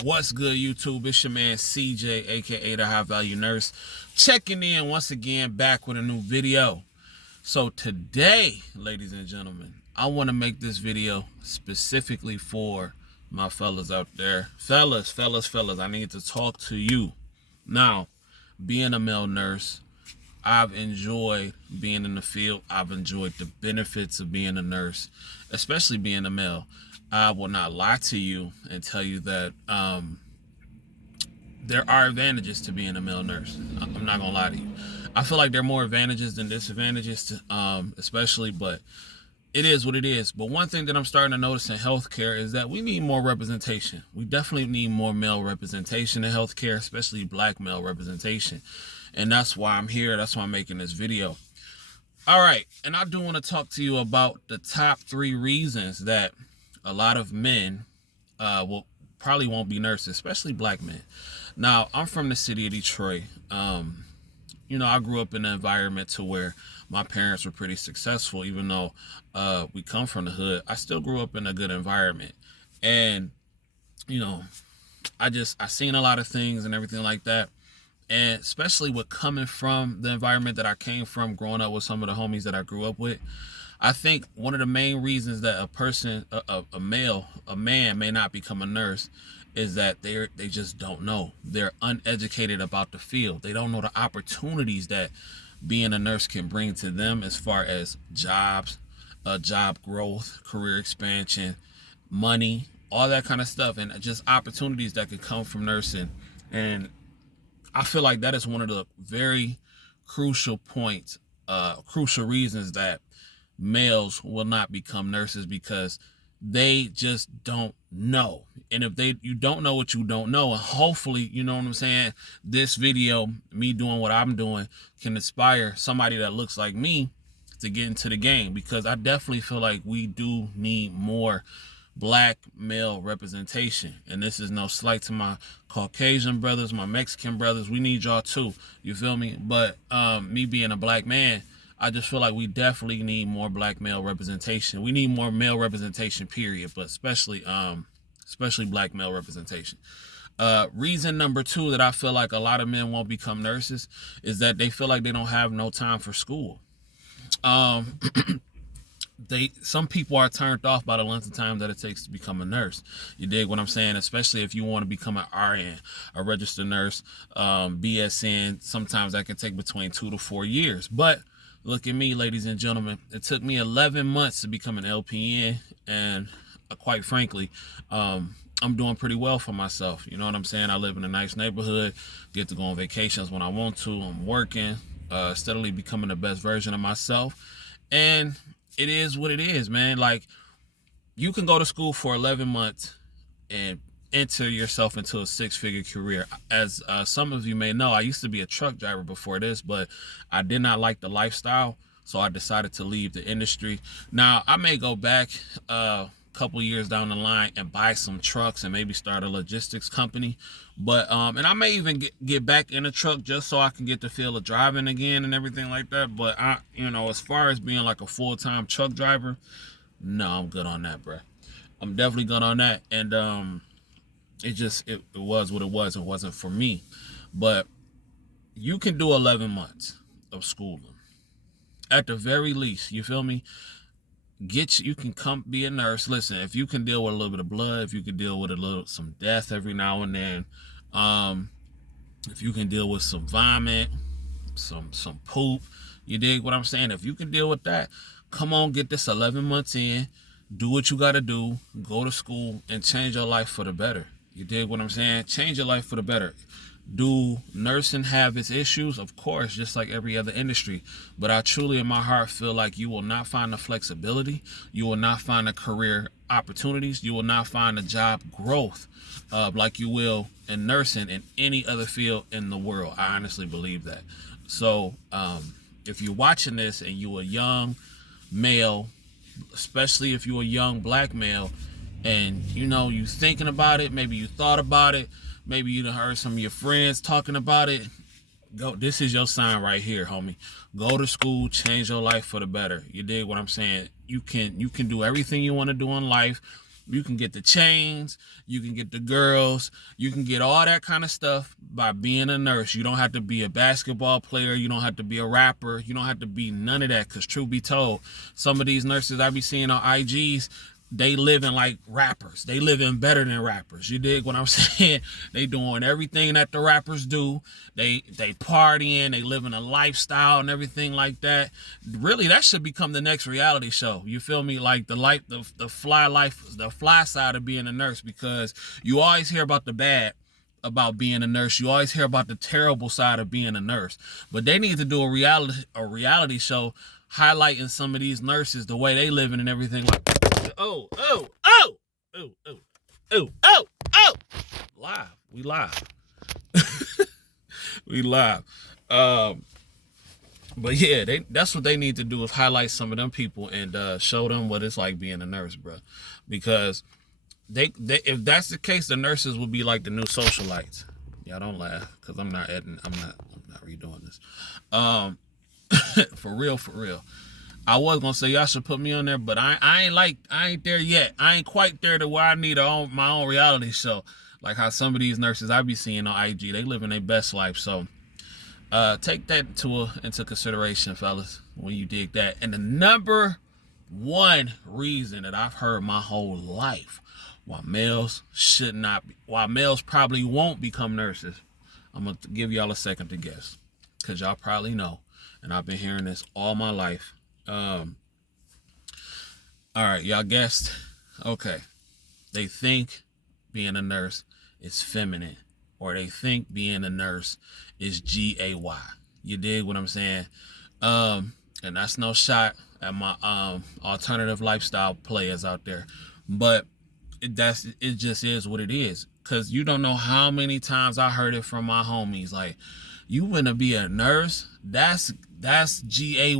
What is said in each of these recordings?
What's good, YouTube? It's your man CJ, aka the High Value Nurse, checking in once again, back with a new video. So today, ladies and gentlemen, I want to make this video specifically for my fellas out there. Fellas, I need to talk to you. Now, being a male nurse, I've enjoyed being in the field. I've enjoyed the benefits of being a nurse, especially being a male. I will not lie to you and tell you that there are advantages to being a male nurse. I'm not gonna lie to you. I feel like there are more advantages than disadvantages, especially, but it is what it is. But one thing that I'm starting to notice in healthcare is that we need more representation. We definitely need more male representation in healthcare, especially black male representation. And that's why I'm here. That's why I'm making this video. All right. And I do want to talk to you about the top 3 reasons that a lot of men probably won't be nurses, especially black men. Now, I'm from the city of Detroit. I grew up in an environment to where my parents were pretty successful. Even though we come from the hood, I still grew up in a good environment. And, I seen a lot of things and everything like that. And especially with coming from the environment that I came from, growing up with some of the homies that I grew up with, I think one of the main reasons that a man may not become a nurse is that they just don't know. They're uneducated about the field. They don't know the opportunities that being a nurse can bring to them as far as jobs, job growth, career expansion, money, all that kind of stuff, and just opportunities that could come from nursing. And I feel like that is one of the very crucial points, crucial reasons that males will not become nurses, because they just don't know. And if you don't know what you don't know, and hopefully, you know what I'm saying, this video, me doing what I'm doing, can inspire somebody that looks like me to get into the game, because I definitely feel like we do need more black male representation. And this is no slight to my Caucasian brothers, my Mexican brothers. We need y'all too, you feel me? But me being a black man, I just feel like we definitely need more black male representation. We need more male representation, period, but especially black male representation. Reason number 2 that I feel like a lot of men won't become nurses is that they feel like they don't have no time for school. Some people are turned off by the length of time that it takes to become a nurse. You dig what I'm saying? Especially if you want to become an RN, a registered nurse, BSN. Sometimes that can take between 2 to 4 years. But look at me, ladies and gentlemen. It took me 11 months to become an LPN, and quite frankly, I'm doing pretty well for myself. You know what I'm saying? I live in a nice neighborhood, get to go on vacations when I want to. I'm working, steadily becoming the best version of myself. And it is what it is, man. Like, you can go to school for 11 months and enter yourself into a 6-figure career. As some of you may know, I used to be a truck driver before this, but I did not like the lifestyle, so I decided to leave the industry. Now, I may go back a couple years down the line and buy some trucks and maybe start a logistics company, but and I may even get back in a truck just so I can get the feel of driving again and everything like that. But as far as being like a full-time truck driver, no, I'm good on that, bro. I'm definitely good on that. And it was what it was. It wasn't for me. But you can do 11 months of schooling at the very least. You feel me? You can come be a nurse. Listen, if you can deal with a little bit of blood, if you can deal with some death every now and then, if you can deal with some vomit, some poop, you dig what I'm saying? If you can deal with that, come on, get this 11 months in, do what you got to do, go to school, and change your life for the better. You dig what I'm saying? Change your life for the better. Do nursing have its issues? Of course, just like every other industry. But I truly, in my heart, feel like you will not find the flexibility. You will not find the career opportunities. You will not find the job growth like you will in nursing in any other field in the world. I honestly believe that. So if you're watching this and you're a young male, especially if you're a young black male, and you thinking about it, maybe you thought about it, maybe you done heard some of your friends talking about it, this is your sign right here, homie. Go to school, change your life for the better. You dig what I'm saying? You can do everything you want to do in life. You can get the chains, you can get the girls, you can get all that kind of stuff by being a nurse. You don't have to be a basketball player, you don't have to be a rapper, you don't have to be none of that. Because truth be told, some of these nurses I be seeing on IGs, they living like rappers. They living better than rappers. You dig what I'm saying? They doing everything that the rappers do. They partying, they living a lifestyle and everything like that. Really, that should become the next reality show. You feel me? Like the fly side of being a nurse, because you always hear about the bad about being a nurse. You always hear about the terrible side of being a nurse. But they need to do a reality show highlighting some of these nurses, the way they living and everything like that. Oh. Live. We live. We live. But yeah, that's what they need to do, is highlight some of them people and show them what it's like being a nurse, bro. Because they if that's the case, the nurses will be like the new socialites. Y'all don't laugh, because I'm not redoing this. For real. I was gonna say y'all should put me on there, but I ain't there yet. I ain't quite there to where I need my own reality show. Like how some of these nurses I be seeing on IG, they living their best life. So take that into consideration, fellas, when you dig that. And the number one reason that I've heard my whole life why males probably won't become nurses, I'm gonna give y'all a second to guess, because y'all probably know, and I've been hearing this all my life. All right, y'all guessed. Okay. They think being a nurse is feminine, or they think being a nurse is gay. You dig what I'm saying? And that's no shot at my alternative lifestyle players out there, but it just is what it is. Cause you don't know how many times I heard it from my homies, like, you wanna be a nurse? That's gay.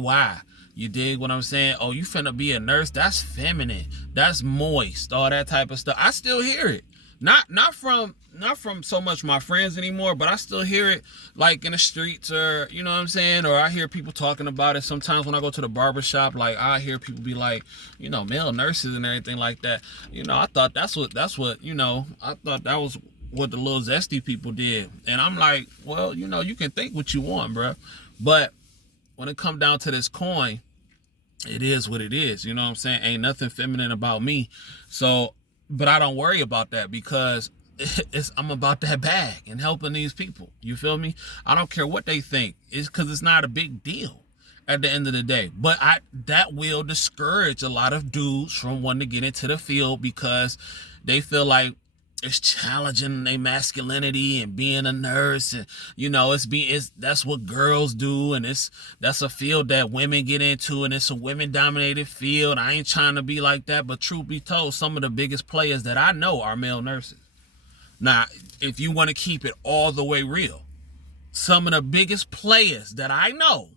You dig what I'm saying? Oh, you finna be a nurse? That's feminine. That's moist. All that type of stuff. I still hear it. Not from so much my friends anymore, but I still hear it, like in the streets, or you know what I'm saying? Or I hear people talking about it. Sometimes when I go to the barbershop, like I hear people be like, you know, male nurses and everything like that. You know, I thought that's what, you know, I thought that was what the little zesty people did. And I'm like, well, you know, you can think what you want, bro. But when it come down to this coin, it is what it is. You know what I'm saying? Ain't nothing feminine about me. So, but I don't worry about that, because I'm about that bag and helping these people. You feel me? I don't care what they think. It's because it's not a big deal at the end of the day. But that will discourage a lot of dudes from wanting to get into the field, because they feel like it's challenging their masculinity and being a nurse, and you know, that's what girls do, and that's a field that women get into, and it's a women-dominated field. I ain't trying to be like that, but truth be told, some of the biggest players that I know are male nurses. Now, if you want to keep it all the way real, some of the biggest players that I know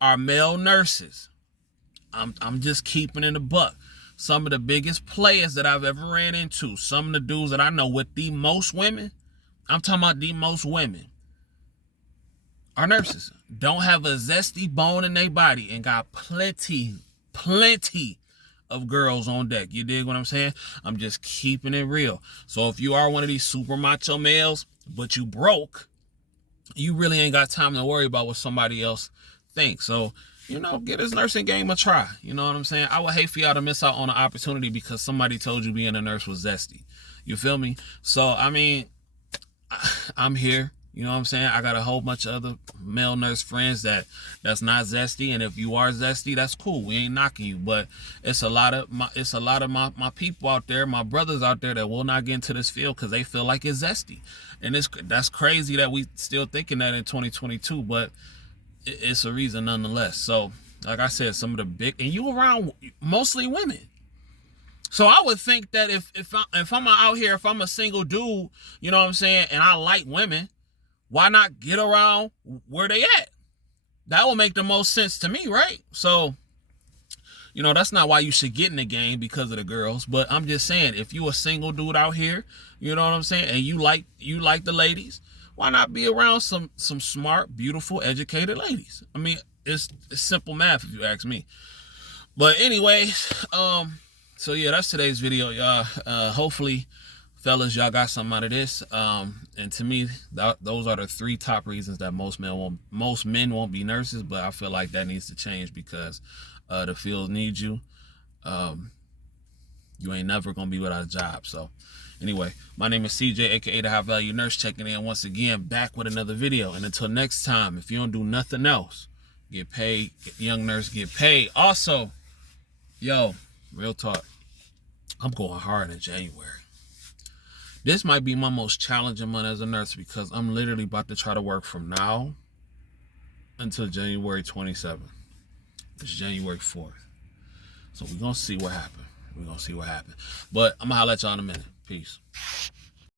are male nurses. I'm just keeping it a buck. Some of the biggest players that I've ever ran into, some of the dudes that I know with the most women, I'm talking about the most women, are nurses. Don't have a zesty bone in their body and got plenty of girls on deck. You dig what I'm saying? I'm just keeping it real. So if you are one of these super macho males, but you broke, you really ain't got time to worry about what somebody else thinks. So, you know, get this nursing game a try. You know what I'm saying? I would hate for y'all to miss out on an opportunity because somebody told you being a nurse was zesty. You feel me? So, I mean, I'm here. You know what I'm saying? I got a whole bunch of other male nurse friends that's not zesty, and if you are zesty, that's cool. We ain't knocking you, but it's a lot of my people out there, my brothers out there, that will not get into this field because they feel like it's zesty, and that's crazy that we still thinking that in 2022, but it's a reason nonetheless. So, like I said, some of the big, and you around mostly women. So I would think that if I'm out here, if I'm a single dude, you know what I'm saying, and I like women, why not get around where they at? That will make the most sense to me, right? So, you know, that's not why you should get in the game because of the girls. But I'm just saying, if you a single dude out here, you know what I'm saying, and you like the ladies, why not be around some smart, beautiful, educated ladies? I mean, it's simple math if you ask me. But anyway, So yeah, that's today's video, y'all. Hopefully, fellas, y'all got something out of this. And to me, those are the 3 top reasons that most men won't be nurses. But I feel like that needs to change because the field needs you. You ain't never gonna be without a job. So anyway, my name is CJ, aka the High Value Nurse, checking in once again, back with another video. And until next time, if you don't do nothing else, get paid. Young nurse, get paid. Also, yo, real talk, I'm going hard in January. This might be my most challenging month as a nurse because I'm literally about to try to work from now until January 27th. It's January 4th. So we're going to see what happens. But I'm going to holler at y'all in a minute. Peace.